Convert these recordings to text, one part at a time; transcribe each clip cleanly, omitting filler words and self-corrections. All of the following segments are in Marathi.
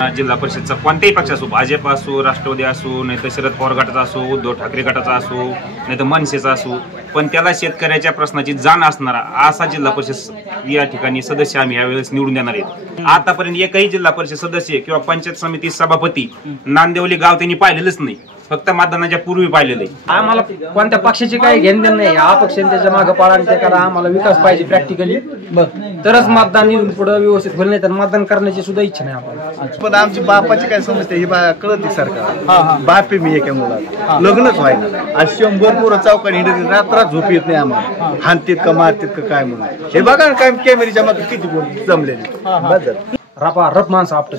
जिल्हा परिषदचा कोणत्याही पक्ष असो, भाजप असो, राष्ट्रवादी असो, नाही तर शरद पवार गटाचा असो, उद्धव ठाकरे गटाचा असो, नाही तर मनसेचा असो, पण त्याला शेतकऱ्याच्या प्रश्नाची जाण असणारा असा जिल्हा परिषद या ठिकाणी सदस्य आम्ही यावेळेस निवडून देणार आहेत। आतापर्यंत एकही जिल्हा परिषद सदस्य किंवा पंचायत समिती सभापती नांदेवली गाव त्यांनी पाहिलेलंच नाही, फक्त मतदानाच्या पूर्वी पाहिलेलं आहे। आम्हाला कोणत्या पक्षाची काही घेणं नाही, अपक्ष त्याच्या मागे पाळा ते करा, आम्हाला विकास पाहिजे प्रॅक्टिकली, तरच मतदान निवडून पुढे व्यवस्थित होईल, नाही तर मतदान करण्याची सुद्धा इच्छा नाही आम्हाला। पण आमची बापाची काय समजते ही कळत सरकार बापे मी एका मुलाला लग्नच व्हायला आज 100 पोरं चौकाने रात्रात झोप येत नाही आम्हाला, हानतीत का मारतीत का काय म्हणून हे बघा ना काय कॅमेऱ्याच्या मागे किती कोण जमलेले रपा रप माणसं आपटत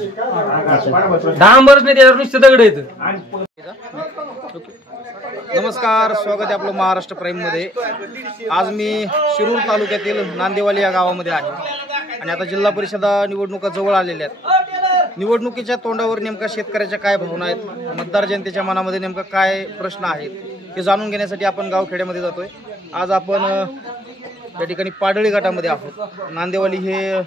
डांबरच नाही, त्याच्यावर नुसतं दगड येतं। नमस्कार, स्वागत आहे आपलं महाराष्ट्र प्राईम मध्ये। आज मी शिरूर तालुक्यातील नांदेवाली या गावामध्ये आहे आणि आता जिल्हा परिषद निवडणुका जवळ आलेल्या आहेत। निवडणुकीच्या तोंडावर नेमका शेतकऱ्याच्या काय भावना आहेत, मतदार जनतेच्या मनामध्ये नेमका काय प्रश्न आहेत हे जाणून घेण्यासाठी आपण गावखेड्यामध्ये जातोय। आज आपण या ठिकाणी पाडळी गटामध्ये आहोत। नांदेवाली हे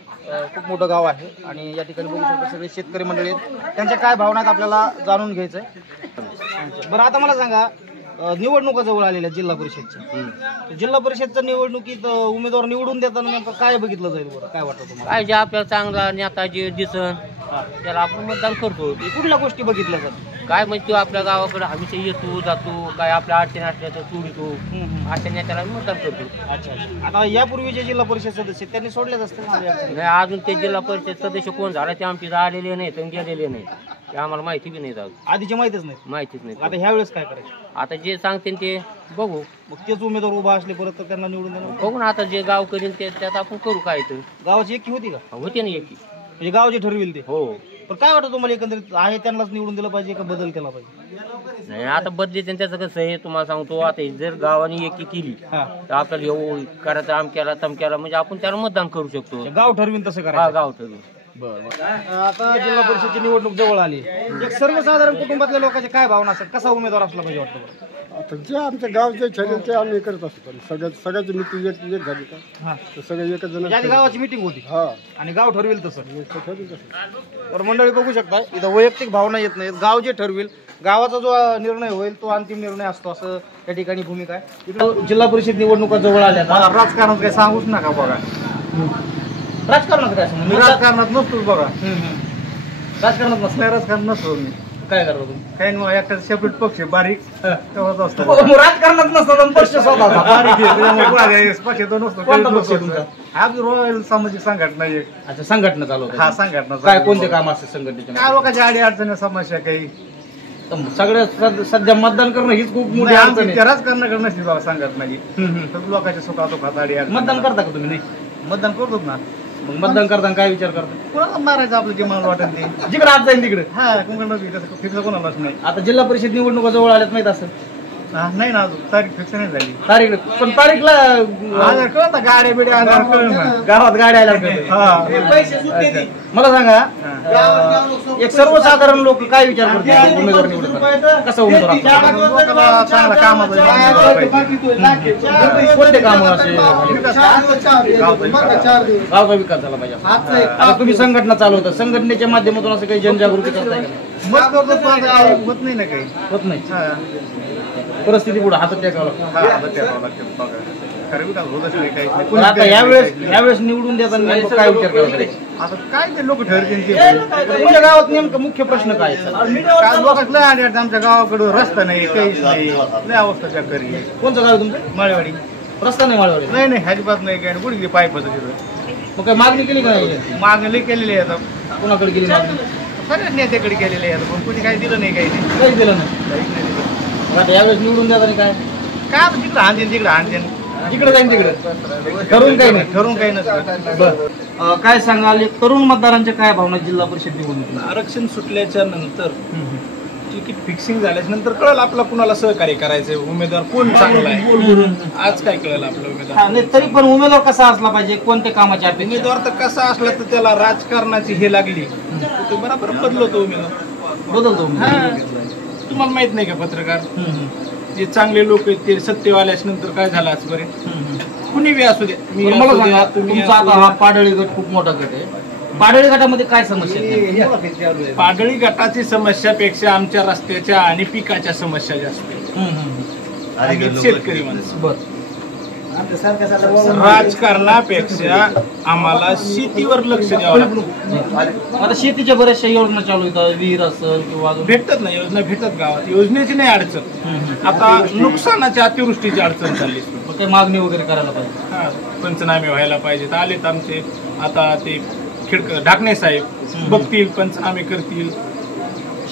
खूप मोठं गाव आहे आणि या ठिकाणी बघू शकतो सगळे शेतकरी मंडळी आहेत, त्यांच्या काय भावना आहेत आपल्याला जाणून घ्यायचं आहे। बरं, आता मला सांगा, निवडणुका जवळ आलेल्या जिल्हा परिषदच्या, जिल्हा परिषदच्या निवडणुकीत उमेदवार निवडून देताना नेमकं काय बघितलं जाईल, बरं काय वाटतं तुम्हाला? काय जे आपल्याला चांगला नेता जे दिसन त्याला आपण मतदान करतो। कुठल्या गोष्टी बघितल्या जातात? काय म्हणजे तो आपल्या गावाकडे हमेशा येतो जातो, काय आपल्या अडचणी असल्या तर सोडितो, अशा नेत्याला मतदान करतो। अच्छा, आता यापूर्वीचे जिल्हा परिषद सदस्य त्यांनी सोडलेच असते नाही, अजून ते जिल्हा परिषद सदस्य कोण झाला ते आमचे आलेले नाहीत आणि गेलेले नाही, ते आम्हाला माहिती बी नाही, आधीचे माहितीच नाही, माहितीच नाही। आता ह्या वेळेस काय करायचं? आता जे सांगते ते बघू, मग तेच उमेदवार उभा असले परत तर त्यांना निवडून देणार? बघू ना, आता जे गाव करीन ते त्यात आपण करू काय तर। गावाची एकी होती का? होते ना एकी, म्हणजे गाव जे ठरविल ते? हो। पण काय वाटतं तुम्हाला, एकंदरीत आहे त्यांनाच निवडून दिलं पाहिजे का बदल केला पाहिजे? नाही, आता बदलीचं त्याचं कसं आहे तुम्हाला सांगतो, आता जर गावाने एकी केली तर आपल्याला येऊ करायचं, आमक्याला तमक्याला, म्हणजे आपण त्याला मतदान करू शकतो। गाव ठरवीन तसं करायचं? गाव ठरवीन। आता जिल्हा परिषदची निवडणूक जवळ आली, एक सर्वसाधारण कुटुंबातल्या लोकांच्या काय भावना असतात, कसा उमेदवार असला पाहिजे वाटतं? आता जे आमच्या गावचे ठरेल ते आम्ही करत असतो, सगळ्याची मिटिंग एक झाली का सगळे एकच जण गावाची मिटिंग होती हा आणि गाव ठरवेल तसं तर मंडळी बघू शकता, इथं वैयक्तिक भावना येत नाहीत, गाव जे ठरवेल, गावाचा जो निर्णय होईल तो अंतिम निर्णय असतो, असं त्या ठिकाणी भूमिका आहे। इकडं जिल्हा परिषद निवडणुका जवळ आल्या, मला राजकारणात काय सांगूच नका बघा, राजकारणात काय सांगू, राजकारणात नसतोच बघा, राजकारणात नसल्या राजकारण नसतो मी, काय करतो तुम्ही? काही नाही, एकटा सेपरेट पक्ष बारीक तेव्हाच असतो, राजकारणात नसतो पक्ष स्वतः रॉयल सामाजिक संघटना एक। अच्छा, संघटना चालवतो? हा, संघटना। काय कोणते काम असते संघटनेचे? काय लोकांच्या अडी अडचणी समस्या काही सगळं सध्या मतदान करणं हीच खूप मोठी अडचण आहे, राजकारणाकडे नसते बाबा संघटना ही, लोकांच्या सुखात अडी अडचणी। मतदान करता का तुम्ही? नाही, मतदान करतो ना। मग मतदान करताना काय विचार करतो? कोणाला मारायचं आपलं जे मला वाटेल ते, जिकडे आज जाईल तिकडे, हा फिक्स कोणालाच नाही। आता जिल्हा परिषद निवडणुका जवळ आल्यात माहित असं? नाही ना, अजून तारीख फिक्स नाही झाली। तारीख पण तारीखला कळत गाड्या बिड्या गावात गाड्या आल्या। मला सांगा, एक सर्वसाधारण लोक काय विचार करतात उमेदवार निवडताना, कसा उमेदवार? चांगला काम, कोणते काम असे गावचा विकास झाला पाहिजे। आता तुम्ही संघटना चालवता, संघटनेच्या माध्यमातून असं काही जनजागृती करताय का? होत नाही ना, काही होत नाही, परिस्थिती पुढे हातात टेकावं लागतं। आता यावेळेस निवडून देताना काय विचार करतात? आता काय ते लोक ठरतील, तुमच्या गावात नेमकं मुख्य प्रश्न काय? लोकांना आमच्या गावाकडं रस्ता नाही, काहीच नाही, लय अवस्था बेकारी आहे। कोणतं गाव तुमचं? माळेवाडी। रस्ता नाही माळेवाडी? नाही नाही, ह्याची नाही, काय कुठे पाईपाचं तिथं। मग काय मागणी केली का? मागणी केलेली आहे। आता कोणाकडे केली मागणी? सगळ्याच नेत्याकडे केलेली आहे, पण कुणी काही दिलं नाही, काही नाही, काहीच दिलं नाही। आता यावेळेस निवडून द्या काय काय तिकडे आणते, तिकडे आणते, जिकडे जाईन तिकडे, ठरवून काही नाही, ठरवून काही नसतं। काय सांगाल, तरुण मतदारांच्या काय भावना जिल्हा परिषद निवडणूक? आरक्षण सुटल्याच्या नंतर, तिकीट फिक्सिंग झाल्याच्या नंतर कळलं आपला कुणाला सहकार्य करायचंय, उमेदवार कोण चांगला आहे। आज काय कळलं आपला उमेदवार? नाही, तरी पण उमेदवार कसा असला पाहिजे, कोणत्या कामाच्या? उमेदवार तर कसा असला तर त्याला राजकारणाची हे लागली तो बरोबर बदलतो उमेदवार, बदलतो। तुम्हाला माहित नाही का, पत्रकार जे चांगले लोक आहेत ते सत्तेवाल्याच्या नंतर काय झालं आजपर्यंत, कुणी बी असू दे। मला सांगा, तुमचा आता हा पाडळी गट खूप मोठा गट आहे, पाडळी गटामध्ये काय समस्या आहेत? पाडळी गटाची समस्यापेक्षा आमच्या रस्त्याच्या आणि पिकाच्या समस्या जास्त आहेत. शेतकरी माणसं बरं. राजकारणापेक्षा आम्हाला शेतीवर लक्ष द्यावं लागतं. आता शेतीच्या बऱ्याचशा योजना चालू आहेत, विहीर असेल किंवा अजून भेटतात ना योजना, भेटतात गावात. योजनेची नाही अडचण, आता नुकसानाची अतिवृष्टीची अडचण चालली. मग काही मागणी वगैरे करायला पाहिजे. हा, पंचनामे व्हायला पाहिजेत. आलेत आमचे आता ते ढाकणे साहेब बघतील, पंचनामे करतील.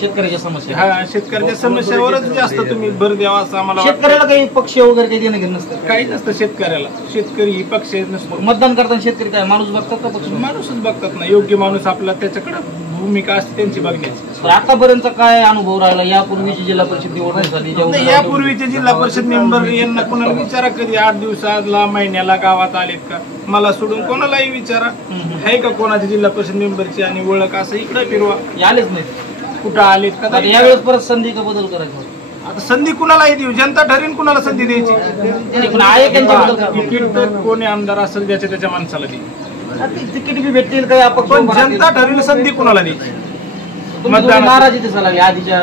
शेतकऱ्याच्या समस्या हा, शेतकऱ्याच्या समस्यावरच जास्त तुम्ही भर द्यावा असं आम्हाला वाटतं. शेतकऱ्याला काही पक्ष वगैरे काही देणं घेणं नसतं. काही नसतं शेतकऱ्याला. शेतकरी ही पक्ष नसतो. मतदान करताना शेतकरी काय माणूस बघतात का पक्ष? माणूसच बघतात ना, योग्य माणूस आपला त्याच्याकडे भूमिका असते त्यांची बघण्याची. तर आतापर्यंतचा काय अनुभव राहिला यापूर्वीची जिल्हा परिषद निवडणूक झाली? नाही, यापूर्वीचे जिल्हा परिषद मेंबर यांना कोणाला विचारा, कधी 8 दिवसाला महिन्याला गावात आलेत का? मला सोडून कोणालाही विचारा, आहे का कोणाच्या जिल्हा परिषद मेंबरची आणि ओळख, असं इकडे फिरवा. आलेच नाही. कुठं आलेत का? आता यावेळेस परत संधी का बदल करायचा? आता संधी कुणालाही देऊ, जनता ठरेल कुणाला संधी द्यायची. पण आहे त्यांच्या बदल करा. तिकीट तर कोणी आमदार असेल ज्याच्या त्याच्या माणसाला देईल. तिकीट बी भेटतील काही अपक्ष पण जनता ठरेल संधी कुणाला द्यायची. मतदान नाराजी दिसायला लागली आधीच्या.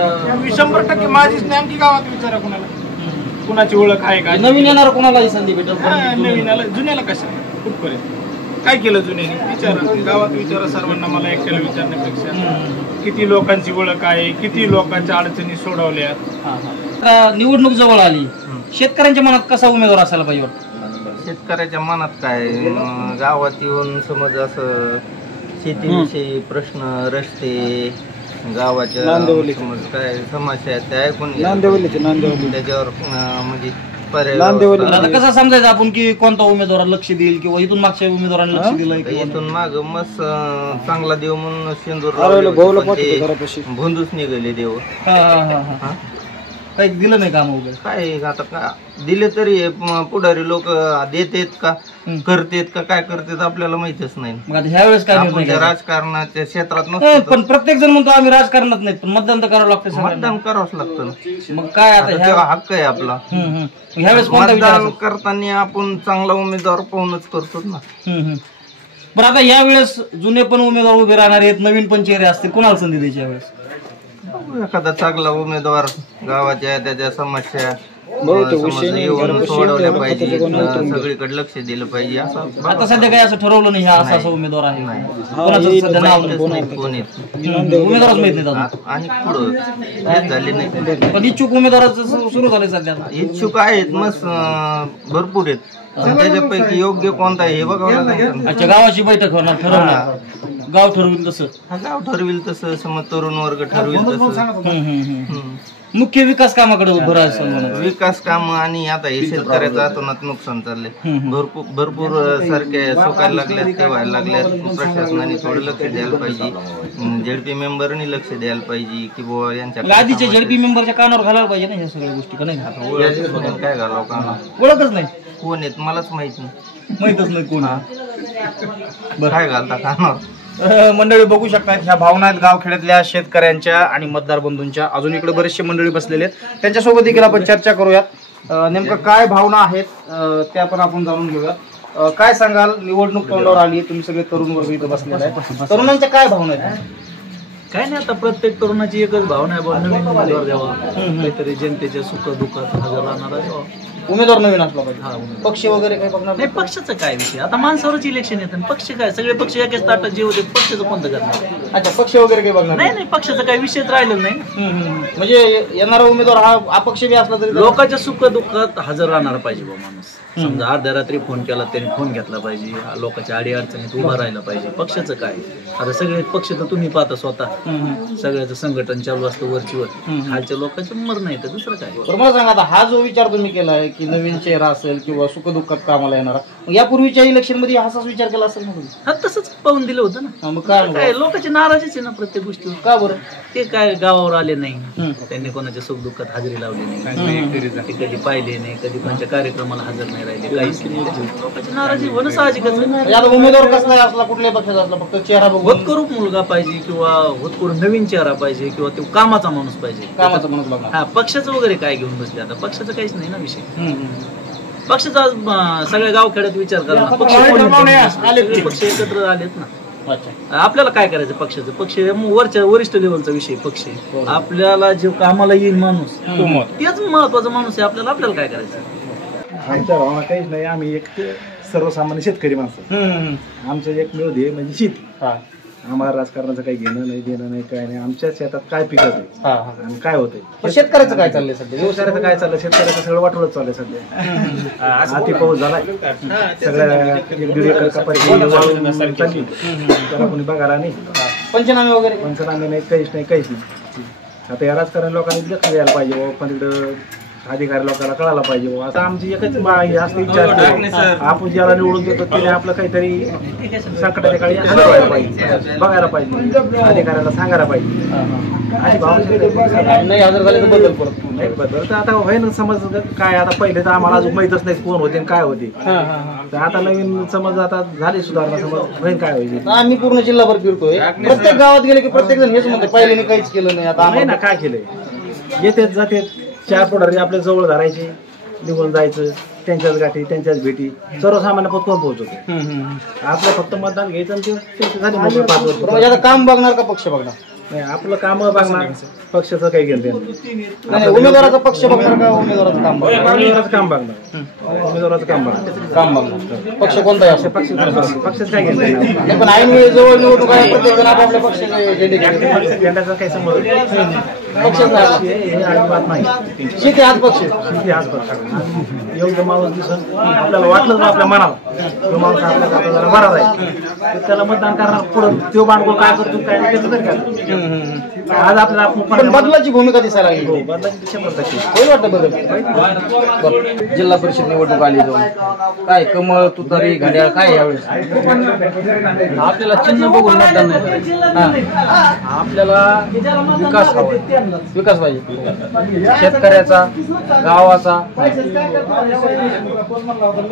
100% माझीच नाही, आणखी गावात विचारा कुणाला, कुणाची ओळख आहे का? नवीन येणार कोणालाही संधी भेटेल. नवीन जुन्याला कशा कुठपर्यंत काय केलं जुन्याने विचारा, गावात विचारा सर्वांना. मला एकट्याला विचारण्यापेक्षा किती लोकांची ओळख आहे, किती लोकांच्या अडचणी सोडवल्यात. निवडणूक जवळ आली, शेतकऱ्यांच्या मनात कसा उमेदवार असायला पाहिजे? शेतकऱ्याच्या मनात काय, गावात येऊन समज असं शेतीविषयी प्रश्न, रस्ते, गावाच्या समज काय समस्या आहेत त्या ऐकून त्याच्यावर म्हणजे आता कसं समजायचं आपण की कोणता उमेदवार लक्ष देईल किंवा इथून मागच्या उमेदवारांनी लक्ष दिलं? इथून माग मस्त चांगला देव म्हणून शेंदूर भोंदूच निघाले देव. काही दिलं नाही काम वगैरे? काय आता का दिले तरी पुढारी लोक देतेत का करतेत का काय करतेत आपल्याला माहितच नाही. मग आता ह्या वेळेस काय राजकारणाच्या क्षेत्रात नसतं. पण प्रत्येक जण म्हणतो आम्ही राजकारणात नाही, पण मतदान तर करावं लागतं. मतदान करावंच लागतं ना. मग काय आता हक्क आहे आपला. ह्यावेळेस मतदान करताना आपण चांगला उमेदवार पाहूनच करतो ना. बरं, आता यावेळेस जुने पण उमेदवार उभे राहणार आहेत, नवीन पण चेहरे असतील, कोणाला संधी द्यायची यावेळेस? एखादा चांगला उमेदवार गावाच्या त्याच्या समस्या येऊन सोडवल्या पाहिजे, सगळीकडे लक्ष दिलं पाहिजे. असं आता सध्या काही असं ठरवलं नाही असा असा उमेदवार आहे, कोणाचं सध्या नाव कोणी उमेदवारच माहित नाही आणि पुढं हेच झाले नाही. पण इच्छुक उमेदवाराचं सुरू झालंय सध्या. इच्छुक आहेत मस्त भरपूर आहेत, त्याच्यापैकी योग्य कोणता आहे हे बघावं लागेल. अच्छा, गावाची बैठक होणार, ठरवणार, गाव ठरविल तसं. गाव ठरविल तसं, समज तरुण वर्ग ठरविल तसं. मुख्य विकास कामाकडे उभं राहायचं. विकास काम आणि आता हे शेतकऱ्याचं अतोनात नुकसान चाललंय. भरपूर सारख्या सुकायला लागल्यात, ते व्हायला लागल्यात. प्रशासनाने थोडं लक्ष द्यायला पाहिजे, झेडपी मेंबरनी लक्ष द्यायला पाहिजे की बुवा यांच्या आधीच्या झेडपी मेंबरच्या कानावर घालायला पाहिजे ना ह्या सगळ्या गोष्टी. का नाही? काय घालावं कानावर? ओळखच नाही, कोण आहेत मलाच माहित नाही, माहितच नाही कोण. काय घालता कानावर? मंडळी बघू शकतात, ह्या भावना आहेत गावखेड्यातल्या शेतकऱ्यांच्या आणि मतदार बंधूंच्या. अजून इकडे बरेचसे मंडळी बसलेले आहेत, त्यांच्यासोबत देखील आपण चर्चा करूयात. नेमकं काय भावना आहेत त्या पण आपण जाणून घेऊयात. काय सांगाल, निवडणूक तोंडावर आली, तुम्ही सगळे तरुण वर्ग इथं बसलेला आहे, तरुणांच्या काय भावना आहेत? काय नाही, आता प्रत्येक तरुणाची एकच भावना आहे, नवीन उमेदवार द्यावा, काहीतरी जनतेच्या सुख दुःखात हजर राहणारा द्यावा. उमेदवार नवीन असला पाहिजे. पक्ष वगैरे काही बघणार नाही? पक्षाचा काय विषय, आता माणसावरच इलेक्शन येतं. पक्ष काय, सगळे पक्ष एकाच ताटात जे होते, पक्षाचं कोणतं करणार? अच्छा, पक्ष वगैरे काही बघणार नाही? नाही, पक्षाचा काही विषयच राहिलेला नाही. म्हणजे येणारा उमेदवार हा अपक्ष बी असला तरी लोकांच्या सुख दुःखात हजर राहणार पाहिजे बा माणूस. समजा अर्ध्या रात्री फोन केला त्यांनी फोन घेतला पाहिजे, लोकांच्या अडी अडचणीत उभा राहिला पाहिजे. पक्षाचं काय, आता सगळे पक्ष तर तुम्ही पाहता स्वतः, सगळ्याचं संघटन चालू असतं वरचीवर, खालच्या लोकांचं मरण येतं, दुसरं काय. मला सांगा, आता हा जो विचार तुम्ही केलाय की नवीन चेहरा असेल किंवा सुख दुःखात कामाला येणारा, यापूर्वीच्या इलेक्शन मध्ये असाच विचार केला असेल ना तुम्ही? हा, तसंच पाहून दिलं होतं ना. मग काय लोकांची नाराजीच आहे ना प्रत्येक गोष्टीवर. का बरं? ते काय गावावर आले नाही, त्यांनी कोणाच्या सुख दुःखात हजेरी लावली नाही, ते कधी पाहिले नाही, कधी कोणाच्या कार्यक्रमाला हजर नाही राहिले, काहीच नाही. लोकांची नाराजी होणं साहजिकच आहे. आता उमेदवार कसला असला, कुठल्याही पक्षाचा असला, फक्त चेहरा बघून होतकरू मुलगा पाहिजे किंवा होतकरू नवीन चेहरा पाहिजे किंवा तो कामाचा माणूस पाहिजे. कामाचा माणूस बघा. हा, पक्षाचं वगैरे काय घेऊन बसले, आता पक्षाचं काहीच नाही ना विषय. पक्षाचा सगळ्या गावखेड्यात विचार करा, पक्ष एकत्र आलेत ना. आपल्याला काय करायचं पक्षाचं? पक्ष वरच्या वरिष्ठ लेवलचा विषय पक्ष आहे. आपल्याला जे कामाला येईल माणूस तेच महत्वाचा माणूस आहे. आपल्याला काय करायचं? आमच्या भावना काहीच नाही. आम्ही एक सर्वसामान्य शेतकरी माणसं. आमचं एक मिळू दे म्हणजे शेती. आम्हाला राजकारणाचं काही घेणं नाही देणं नाही काय नाही. आमच्या शेतात काय पिकत आहे आणि काय होतंय. शेतकऱ्याचं काय चाललंय सध्या? शेतकऱ्याचं काय चाललंय? शेतकऱ्याचं सगळं वाटोळच चाललंय सध्या. अति पाऊस झालाय. सगळ्या 1.5 एकर कपाशी वाळून चालली. त्याला कोणी बघायला नाही. पंचनामे वगैरे पंचनामे नाही, काहीच नाही. आता या राजकारण लोकांनी लक्ष द्यायला पाहिजे. पण तिकडं अधिकारी लोकांना कळायला पाहिजे. आता आमची एकच असं इच्छा असते, आपण ज्याला निवडून देतो त्याने आपलं काहीतरी संकटाच्या काळी हजर व्हायला पाहिजे, बघायला पाहिजे, अधिकाऱ्याला सांगायला पाहिजे. अशी भावना नाही हजर झाले तर बदल करत नाही. बदल तर आता होईन. समज काय आता पहिले तर आम्हाला अजून माहीतच नाही कोण होते काय होते. तर आता नवीन समज आता झाली सुधारणा. समज होईन काय होईल. आम्ही पूर्ण जिल्हाभर फिरतोय. प्रत्येक गावात गेले की प्रत्येक जण हेच म्हणतो पहिल्याने काहीच केलं नाही. आता नाही ना, काय केलंय. येतेच जाते 4 पुढारी आपल्या जवळ धरायचे, निघून जायचं. त्यांच्याच गाठी, त्यांच्याच भेटी. सर्वसामान्य पद कोण पोहोचवतो? आपलं फक्त मतदान घ्यायचं आणि ते झाली 5 वर्ष. म्हणजे आता काम बघणार का पक्ष बघणार? नाही, आपलं काम बघणार. पक्षाचं काही घेणं नाही. उमेदवाराचा पक्ष बघणार का उमेदवाराचं काम बघणार? उमेदवाराचं काम बघणार. उमेदवाराचं काम बघणार. पक्ष कोणता आहे? पक्षाचं काय घेणं नाही. पण ऐन वेळी जवळ निवडणूक आहे. प्रत्येक जण आपापल्या पक्षाचे झेंडे घेतात. झेंड्याचा काही संबंध पक्षच नाही. हे अजिबात नाही. शेती हाच पक्ष. शेती हाच पक्ष. योग्य माणूस दिसत आपल्याला वाटलं ना आपल्या मनाला तो माणूस आपल्याला जरा बरा जाईल तर त्याला मतदान करणार. पुढं तो बांडगोळ काय करतो काय नाही त्याचं तरी काय. आज आपल्याला पण बदलाची भूमिका दिसायला लागली. हो, बदलाची 100% होईल वाटतं बदल. जिल्हा परिषद निवडणूक आली जाऊन काय कमळ तुतारी घड्याळ काय यावेळेस? आपल्याला चिन्ह बघून मतदान नाही. आपल्याला विकास हवा. विकास पाहिजे. शेतकऱ्याचा, गावाचा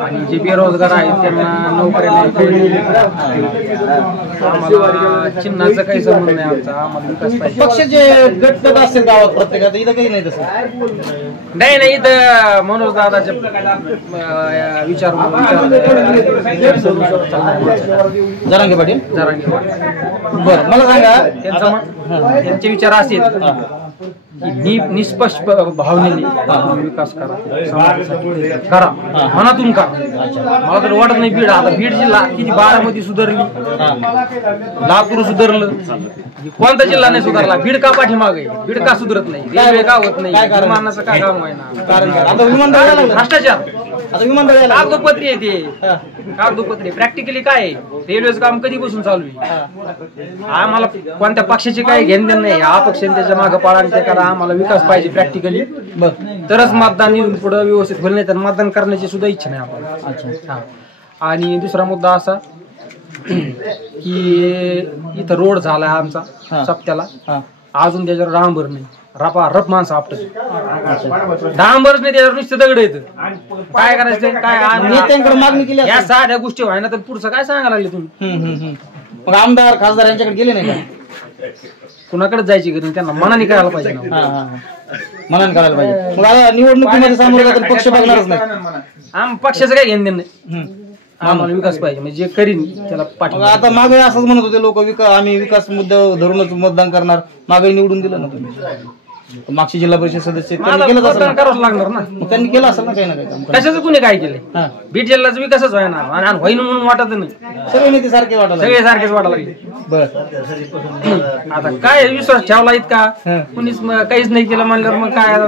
आणि जे बेरोजगार आहेत त्यांना नोकऱ्या नाही. आम्हाला चिन्हाचं काही संबंध नाही. आमचा आम्हाला विकास पाहिजे. पक्षाचे गट असतील गावात प्रत्येकात. इथं काही नाही तसं. नाही इथं मनोज दादाच्या विचार जरांगे पाटील. बरं मला सांगा त्यांचे विचार असे की निष्पक्ष भावनेने विकास करा मनातून करा. मला तर वाटत नाही बीड आता बीड जिल्हा किती 12 सुधारली, लातूर सुधारलं, कोणता जिल्हा नाही सुधारला. बीड का पाठीमागे? बीड का सुधारत नाही? रेल्वे का होत नाही? विमानाचं काय काम आहे ना? भ्रष्टाचार. आता विमानतळ कागदोपत्री आहे ते. कागदोपत्री प्रॅक्टिकली काय आहे? रेल्वेचं काम कधीपासून चालू आहे? आम्हाला कोणत्या पक्षाचे काही घेणं देणं नाही. हा पक्ष त्याच्या मागे पाळा आणि ते करा. आम्हाला विकास पाहिजे प्रॅक्टिकली. तरच मतदान येऊन पुढे व्यवस्थित होईल. नाही तर मतदान करण्याची सुद्धा इच्छा नाही आपल्याला. अच्छा. आणि दुसरा मुद्दा असा की इथं रोड झालाय आमचा सप्त्याला, अजून त्याच्यावर डांबर नाही. रप माणसं आपटत डांबरच नाही, त्याच्यावर नुसते दगड येत. काय करायचं? काय नेत्यांकडे मागणी केली या साध्या गोष्टी व्हाय ना तर पुढचं काय सांगायला लागले तुम्ही? मग आमदार खासदार यांच्याकडे गेले नाही का? कुणाकडे जायची गरज? त्यांना मनाने करायला पाहिजे. मनाने करायला पाहिजे. मग आता निवडणुकीमध्ये सामोरं जातात पक्ष बघणारच नाही. पक्षाचं काय घेणं देणं नाही. आम्हाला विकास पाहिजे. म्हणजे जे करीन त्याला पाठिंबा. आता मागे असंच म्हणत होते लोक आम्ही विकास मुद्दे धरूनच मतदान करणार. मागे निवडून दिलं ना तुम्ही. मागची जिल्हा परिषद सदस्य करावंच लागणार ना. त्यांनी केलं असेल ना काही ना काही. कशाचं कुणी काय केलंय? बीड जिल्ह्याचा विकासच व्हायना आणि होईन म्हणून वाटत नाही. सगळे नेते सारखे वाटायला सगळे सारखेच वाटायला लागले. बर आता काय विश्वास ठेवला इतका? कुणीच काहीच नाही केलं म्हणल्यावर मग काय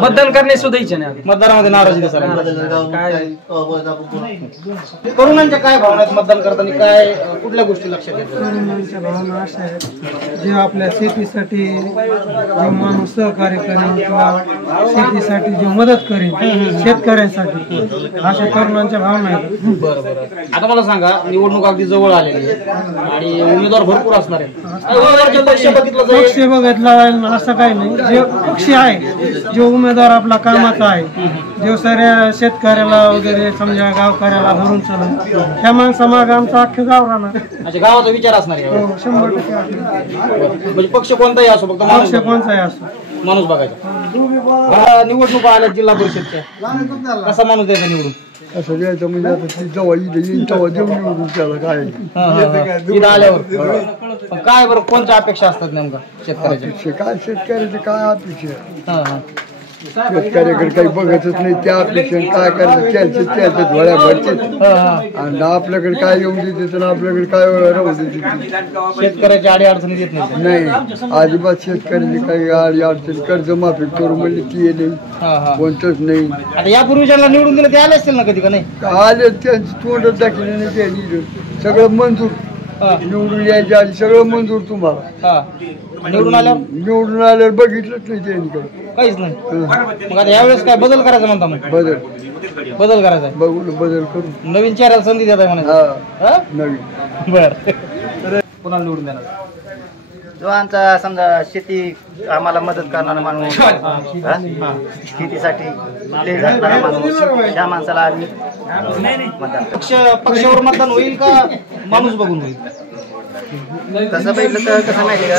मतदान करण्याची सुद्धा इच्छा नाही. मतदानामध्ये नाराजी दिसायला काय? तरुणांच्या काय भावना आहेत मतदान करताना? काय कुठल्या गोष्टी लक्षात घेतात? तरुणांच्या भावना अशा आहेत जे आपल्या शेतीसाठी जे माणूस सहकार्य करेल किंवा शेतीसाठी जे मदत करेल शेतकऱ्यांसाठी, अशा तरुणांच्या भावना आहेत. बरं बरं. आता मला सांगा निवडणूक अगदी जवळ आलेली आहे आणि उमेदवार भरपूर असणार आहेत. पक्ष बघितला जाईल असं काही नाही. जे पक्ष आहे, जो उमेदवार आपला कामाचा आहे, जो साऱ्या शेतकऱ्याला वगैरे समजा गावकऱ्याला धरून चालू त्या माणसामागे आमचं अख्खे गाव राहणार. अच्छा, गावाचा विचार असणार आहे. 100% म्हणजे पक्ष कोणताही असो, फक्त पक्ष कोणताही असो माणूस बघायचा. निवडणुका आल्या जिल्हा परिषदच्या, कसा माणूस द्यायचा निवडून? असं द्यायचं म्हणजे आता ती जेव्हा येईल तेव्हा देऊन निवडून त्याला काय इथं आल्यावर पण काय बरं कोणत्या अपेक्षा असतात नेमका शेतकऱ्याच्या काय शेतकऱ्याचे काय अपेक्षा शेतकऱ्याकडे काही बघतच नाही त्या अपेक्षा काय करायचं त्याचे धोळ्या भरते आणि आपल्याकडे काय येऊन देते तर आपल्याकडे काय राहू देते शेतकऱ्याच्या आडी अडचणी देत नाही अजिबात शेतकऱ्याची काही आडी अडचणी कर्जमाफी करू म्हणले ती नाही कोणतंच नाही. आता यापूर्वी ज्यांना निवडून दिलं ते आले असतील ना कधी का नाही आले त्यांचं तोंडच दाखवले नाही त्यांनी सगळं मंजूर निवडून यायच्या आधी सगळं मंजूर तुम्हाला निवडून आल्यावर बघितलंच नाही त्यांनीकडे काहीच नाही. मग आता यावेळेस काय बदल करायचा म्हणता मग बदल करायचा बघून बदल करू नवीन चेहऱ्याला संधी देताय म्हणायचं नवीन बर पुन्हा निवडून देणार जो आमचा समजा शेती आम्हाला मदत करणारा माणूस शेतीसाठी माणूस त्या माणसाला आम्ही पक्षावर मतदान होईल का माणूस बघून होईल तसं बघितलं तर कसं माहिती का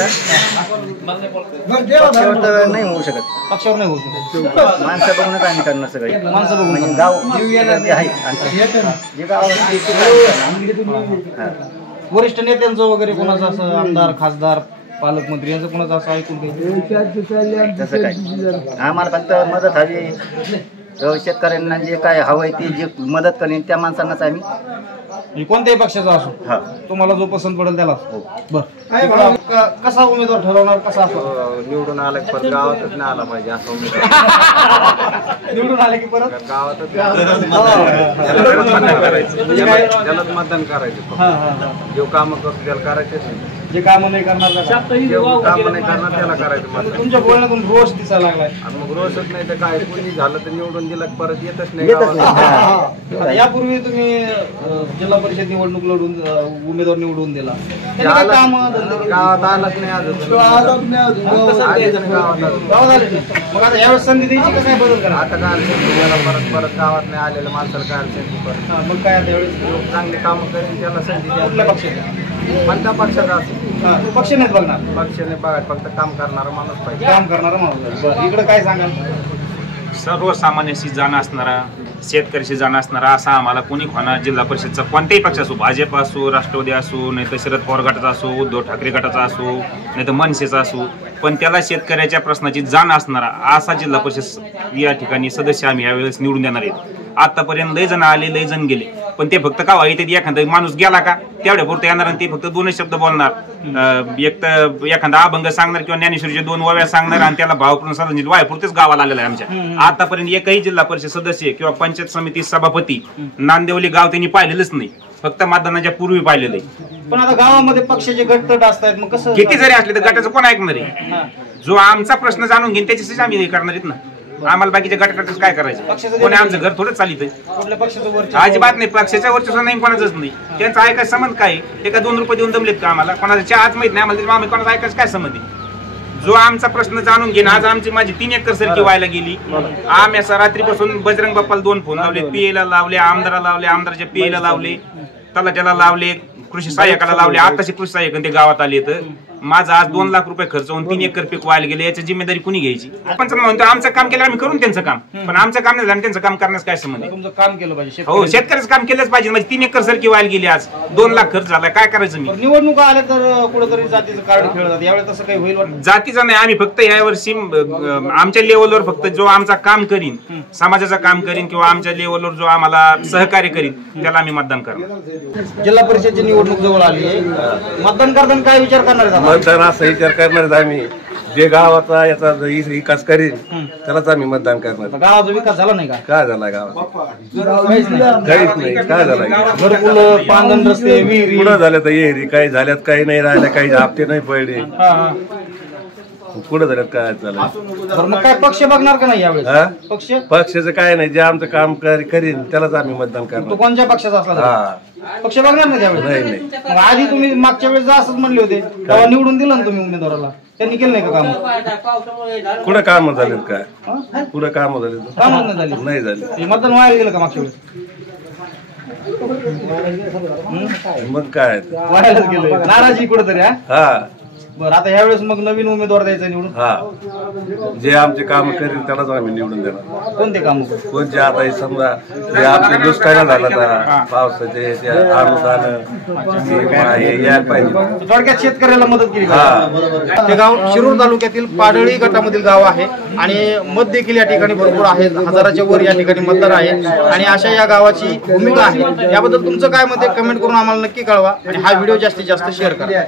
पक्षावर तर नाही होऊ शकत पक्षावर नाही होऊ शकत माणसं बघूनच आम्ही करणार सगळे माणसं बघून म्हणजे गाव आहे जे गाव वरिष्ठ नेत्यांचं वगैरे कोणाचं असं आमदार खासदार पालकमंत्री यांचं कोणाचं असं ऐकून तसं काय आम्हाला फक्त मदत हवी शेतकऱ्यांना जे काय हवंय ते जे मदत करेन त्या माणसांनाच आम्ही कोणत्याही पक्षाचा असो तुम्हाला जो पसंत पडेल त्याला बर कसा उमेदवार ठरवणार कसा असो निवडून आला की परत गावातच नाही आला पाहिजे असं उमेदवार निवडून आले की परत गावातच त्यालाच मतदान करायचं जो काम करतो त्याला करायचेच नाही जे काम नाही करणार काम नाही करणार त्याला करायचं तुमच्या बोलण्यातून रोष दिसायला लागलाय आणि मग रोषच नाही तर काय कोणी झालं तर निवडून दिलं परत येतच नाही. यापूर्वी तुम्ही जिल्हा परिषद निवडणूक लढून उमेदवार निवडून दिला गावात आलाच नाही अजून गावात आले मग आता यावेळेस संधी द्यायची का काय बदल करा आता काय परत परत गावात नाही आलेलं माणसाला काय अडचण परत मग काय आता यावेळेस चांगली कामं करेन त्याला संधी द्या कुठल्या पक्षाच्या कोणत्या पक्षाचा असतो पक्ष नाहीत बघणार पक्षाने बघा फक्त काम करणारा माणूस पाहिजे काम करणारा माणूस इकडे काय सांगाल सर्वसामान्याशी जाण असणारा शेतकऱ्याशी जाण असणारा असा आम्हाला कोणी होणार जिल्हा परिषदचा कोणत्याही पक्ष असो भाजप असो राष्ट्रवादी असो नाही तर शरद पवार गटाचा असो उद्धव ठाकरे गटाचा असो नाही तर मनसेचा असो पण त्याला शेतकऱ्याच्या प्रश्नाची जाण असणारा असा जिल्हा परिषद या ठिकाणी सदस्य आम्ही यावेळेस निवडून देणार आहेत. आतापर्यंत लय जण आले लय जण गेले पण ते फक्त का व्हायचे एखादा माणूस गेला का तेवढ्या पुरतं येणार आणि ते फक्त दोनच शब्द बोलणार एक तर एखादा अभंग सांगणार किंवा ज्ञानेश्वरीच्या 2 ओव्या सांगणार आणि त्याला भावपूर्ण श्रद्धांजली वायपुरतेच गावाला आलेला आहे आमच्या. आतापर्यंत एकही जिल्हा परिषद सदस्य किंवा पंचायत समिती सभापती नांदेवली गाव त्यांनी पाहिलेलंच नाही फक्त मतदानाच्या पूर्वी पाहिलेलं आहे. पण आता गावामध्ये पक्षाचे गट तट असतात मग कसं किती जरी असले तर गटाचं कोण ऐकणार आहे जो आमचा प्रश्न जाणून घेईन त्याच्यासाठी आम्ही हे करणार आहेत ना. आम्हाला बाकीच्या गटातच काय करायचं कोणी आमचं घर थोडंच चालित कुठल्या पक्षाचं अजिबात नाही पक्षाच्या वरच्या नाही कोणाचंच नाही त्यांचा ऐकायचं संबंध काय एका 2 रुपये देऊन दमलेत का आम्हाला कोणाचा चहाच माहित नाही आम्हाला आम्ही कोणाचा ऐकायचं काय संबंध आहे. जो आमचा प्रश्न जाणून घेईन आज आमची माझी 3 एकर सरकी व्हायला गेली आम्ही असं रात्रीपासून बजरंग बाप्पाला 2 फोन लावले पीएला लावले आमदाराला लावले आमदाराच्या पीएला लावले तलाट्याला लावले कृषी सहाय्यकाला लावले आताशी कृषी सहाय्यक ते गावात आले तर माझा आज 2 लाख रुपये खर्च होऊन 3 एकर पीक व्हायला गेले याची जिम्मेदारी कुणी घ्यायची. आपण म्हणतो आमचं काम केलं आम्ही करून त्यांचं काम पण आमचं काम नाही झालं त्यांचं काम करण्यास काय संबंध आहे. तुमचं काम केलं पाहिजे हो शेतकऱ्याचं काम केलंच पाहिजे म्हणजे 3 एकर सरकी व्हायला गेली आज 2 लाख खर्च झाला काय करायचं मी. निवडणुका आल्या तर कुठेतरी जातीचं कार्ड खेळलं जातं यावेळेस तसं काही होईल जातीचं नाही आम्ही फक्त यावर्षी आमच्या लेवलवर फक्त जो आमचा काम करीन समाजाचं काम करीन किंवा आमच्या लेवलवर जो आम्हाला सहकार्य करीन त्याला आम्ही मतदान करणार. जिल्हा परिषदची निवडणूक जवळ आली आहे मतदान करताना काय विचार करणार आहे मतदान असा विचार करणार आम्ही जे गावाचा याचा विकास करीन त्यालाच आम्ही मतदान करणार. गावाचा विकास झाला नाही का काय झाला गावात काहीच नाही काय झालं घरकुल पांगण रस्ते विहिरी कुठं झालं तर येरी काही झाल्यात काही नाही राहिल्या काही हप्ते नाही पडले कुठं झाल्यात काय झालं. मग काय पक्ष बघणार का नाही यावेळेस पक्ष पक्षाचं काय नाही जे आमचं काम करीन त्यालाच आम्ही मतदान करणार. तो कोणत्या पक्षाचा असला पक्ष बघणार नाही त्यावेळेस. मग आधी तुम्ही मागच्या वेळेस असंच म्हणले होते तेव्हा निवडून दिलं ना तुम्ही उमेदवाराला त्यांनी केलं नाही का काम कुठं काम झालेत काय कुठं काम झाले नाही झाले मतदान व्हायला गेलं का मागच्या वेळेस मग काय व्हायलाच गेलं नाराजी कुठेतरी हा बरं, आता ह्यावेळेस मग नवीन उमेदवार द्यायचा निवडून? हा, जे आमचे काम करेल त्यालाच आम्ही निवडून देणार. कोणते काम? कोणते आता हे समजा हे आपले दुष्काळ झाला तर पावसाचे ते अनुदान हे यायला पाहिजे. थोडक्यात शेतकऱ्याला मदत केली. हे गाव शिरूर तालुक्यातील पाडळी गटामधील गाव आहे आणि मत देखील या ठिकाणी भरपूर आहे. हजाराच्या वर या ठिकाणी मतदार आहे आणि अशा या गावाची भूमिका आहे. याबद्दल तुमचं काय मत आहे कमेंट करून आम्हाला नक्की कळवा आणि हा व्हिडिओ जास्तीत जास्त शेअर करा.